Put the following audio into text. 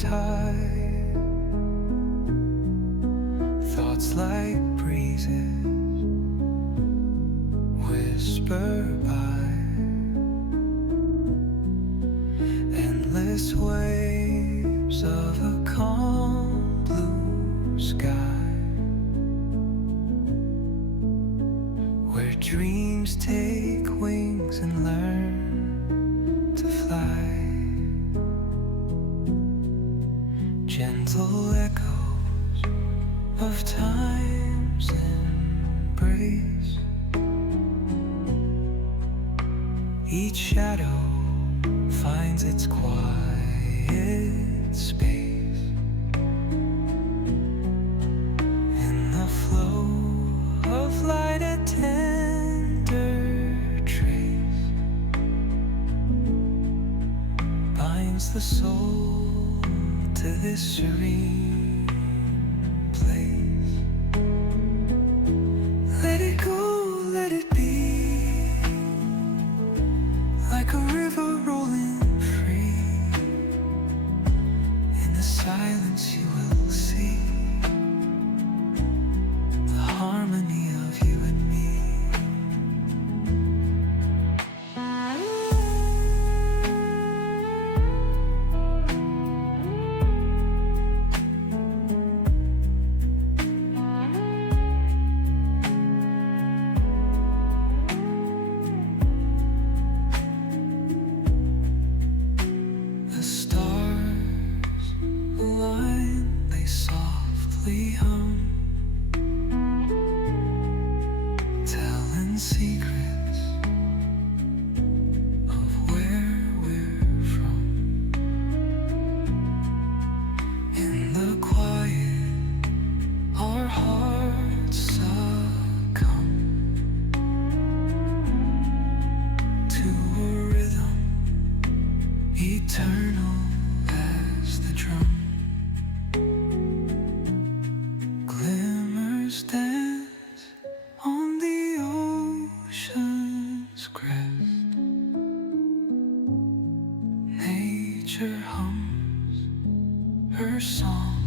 tide. Thoughts like breezes whisper by, endless waves of a calm blue sky, where dreams take wings and learn to fly. Gentle echoes of time's embrace, each shadow finds its quiet space. In the flow of light, a tender trace binds the soul to this serene place. Let it go, let it be, like a river rolling free. In the silence you will see the harmony of you and me. The stars align, they softly hum, telling secrets of where we're from. In the quiet, our hearts succumb to a rhythm eternal as the drum. Glimmers dance on the ocean's crest. Nature hums her song